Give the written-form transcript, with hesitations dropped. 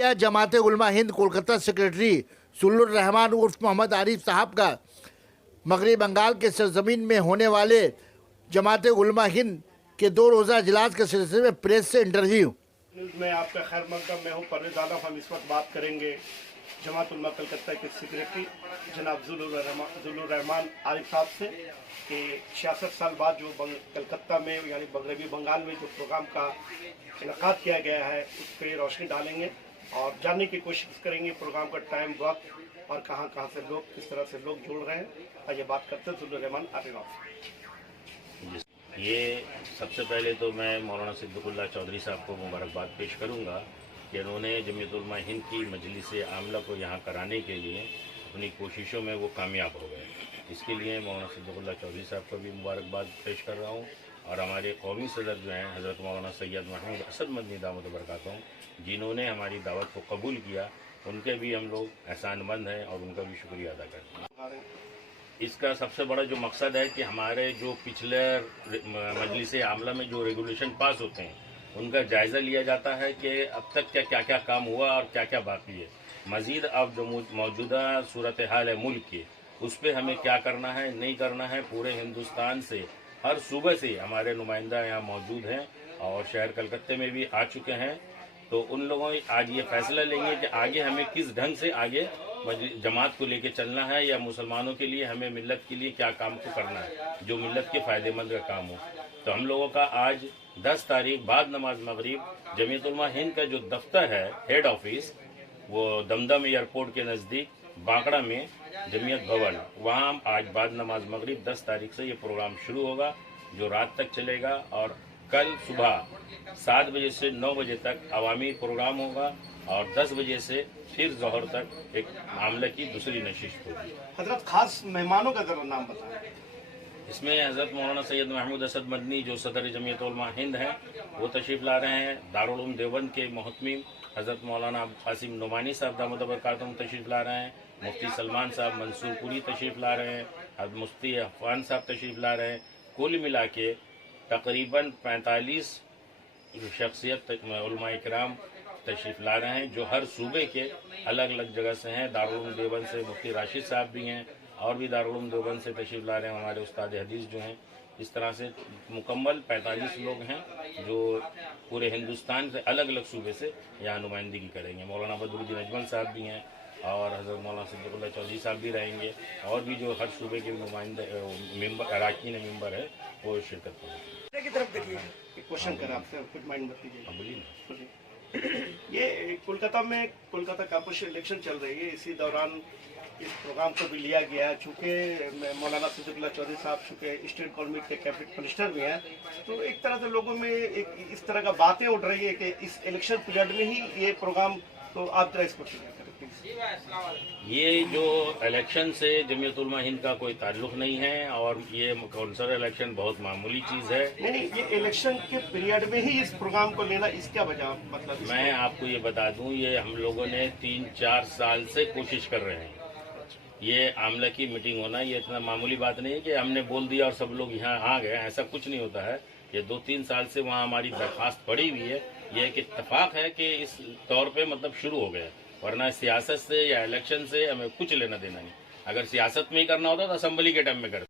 यह जमात उलमा हिंद कोलकाता सेक्रेटरी सुल्लुर रहमान उर्फ मोहम्मद आरिफ साहब का मगरबी बंगाल के सरजमीन में होने वाले जमात उलमा हिंद के 2 रोज़ा इजलास के सिलसिले में प्रेस से इंटरव्यू। न्यूज़ में आपका खैर मकदम। मैं हूँ परवेज़ आलम। हम इस वक्त बात करेंगे जमात उलमा कलकत्ता के सेक्रेटरी जनाब जुल्लुर रहमान आरिफ साहब से कि 66 साल बाद जो कलकत्ता में यानी मगरबी बंगाल में जो प्रोग्राम का इनकाद किया गया है उस पर रोशनी डालेंगे और जानने की कोशिश करेंगे प्रोग्राम का टाइम, वक्त और कहाँ से लोग, किस तरह से लोग जुड़ रहे हैं। आइए बात करते हैं जुल्लुर रहमान आरिफ साहब। ये सबसे पहले तो मैं मौलाना सिद्दीकुल्लाह चौधरी साहब को मुबारकबाद पेश करूंगा कि उन्होंने जमीयत उलमा हिंद की मजलिस आमला को यहाँ कराने के लिए अपनी कोशिशों में वो कामयाब हो गए। इसके लिए मौलाना सिद्दीकुल्लाह चौधरी साहब को भी मुबारकबाद पेश कर रहा हूँ और हमारे कौमी सदर जो हैं हज़रत मौलाना सैयद महमूद असद मदनी दामद बरकातहू, जिन्होंने हमारी दावत को कबूल किया, उनके भी हम लोग एहसानमंद हैं और उनका भी शुक्रिया अदा करते हैं। इसका सबसे बड़ा जो मकसद है कि हमारे जो पिछले मजलिस आमला में जो रेगुलेशन पास होते हैं उनका जायज़ा लिया जाता है कि अब तक क्या क्या काम हुआ और क्या क्या बाकी है। मज़ीद अब जो मौजूदा सूरत हाल है मुल्क की, उस पर हमें क्या करना है, नहीं करना है। पूरे हिंदुस्तान से हर सूबे से हमारे नुमाइंदा यहाँ मौजूद हैं और शहर कलकत्ते में भी आ चुके हैं। तो उन लोगों आज ये फैसला लेंगे कि आगे हमें किस ढंग से आगे जमात को लेके चलना है या मुसलमानों के लिए, हमें मिल्लत के लिए क्या काम को करना है जो मिल्लत के फ़ायदेमंद का काम हो। तो हम लोगों का आज 10 तारीख बाद नमाज मगरिब जमीयत उलमा हिंद का जो दफ्तर है, हेड ऑफिस, वो दमदम एयरपोर्ट के नज़दीक बांकड़ा में जमीयत भवन, वहाँ आज बाद नमाज मगरिब 10 तारीख से ये प्रोग्राम शुरू होगा जो रात तक चलेगा और कल सुबह 7 बजे से 9 बजे तक अवामी प्रोग्राम होगा और 10 बजे से फिर ज़ोहर तक एक मामले की दूसरी नशिस्त होगी। हजरत खास मेहमानों का जरा नाम बताएं। इसमें हज़रत मौलाना सैयद महमूद असद मदनी जो सदर जमीयत उलमा हिंद हैं वो तशरीफ़ ला रहे हैं। दारुल उलूम देवबंद के मोहतमीम हज़रत मौलाना कासिम नोमानी साहब दामद बरकातहू तशरीफ़ ला रहे हैं। मुफ्ती सलमान साहब मंसूरपुरी तशरीफ़ ला रहे हैं। मुफ्ती अफवान साहब तशरीफ़ ला रहे हैं। कुल मिला के तकरीबन 45 शख्सियत उलमा इकराम तशरीफ़ ला रहे हैं जो हर सूबे के अलग अलग जगह से हैं। दारुल उलूम देवबंद से मुफ्ती राशिद साहब भी हैं और भी दारुल उलूम देवबंद से तशरीफ़ ला रहे हैं हमारे उस्ताद हदीस जो हैं। इस तरह से मुकम्मल 45 लोग हैं जो पूरे हिंदुस्तान से अलग अलग सूबे से यहाँ नुमाइंदगी करेंगे। मौलाना बदरुद्दीन अजमल साहब भी हैं और हज़रत मौलाना सिद्दीकुल्लाह चौधरी साहब भी रहेंगे और भी जो हर सूबे के नुमाइंदे मेंबर अरकान मेंबर है वो शिरकत करेंगे। की तरफ देखिए क्वेश्चन कर आपसे, कुछ माइंड मत कीजिए। बोलिए। ये कोलकाता में कोलकाता कॉर्पोरेशन इलेक्शन चल रही है, इसी दौरान इस प्रोग्राम को भी लिया गया है। चूँकि मौलाना सिद्दीकुल्लाह चौधरी साहब चूँकि स्टेट गवर्नमेंट के कैबिनेट मिनिस्टर भी हैं, तो एक तरह से लोगों में एक इस तरह का बातें उठ रही है कि इस इलेक्शन पीरियड में ही ये प्रोग्राम, तो आप जरा इसको क्लियर करें प्लीज। ये जो इलेक्शन से जमीयत उलमा हिंद का कोई ताल्लुक नहीं है और ये कौंसल इलेक्शन बहुत मामूली चीज़ है। नहीं, ये इलेक्शन के पीरियड में ही इस प्रोग्राम को लेना, इसका वजह मतलब मैं आपको ये बता दूं, ये हम लोगों ने 3-4 साल से कोशिश कर रहे हैं। ये आमला की मीटिंग होना ये इतना मामूली बात नहीं है कि हमने बोल दिया और सब लोग यहाँ आ गए, ऐसा कुछ नहीं होता है। ये 2-3 साल से वहाँ हमारी दरख्वास्त पड़ी हुई है। ये एक इत्तेफाक है कि इस तौर पे मतलब शुरू हो गया, वरना सियासत से या इलेक्शन से हमें कुछ लेना देना नहीं। अगर सियासत में ही करना होता तो असेंबली के टाइम में करते।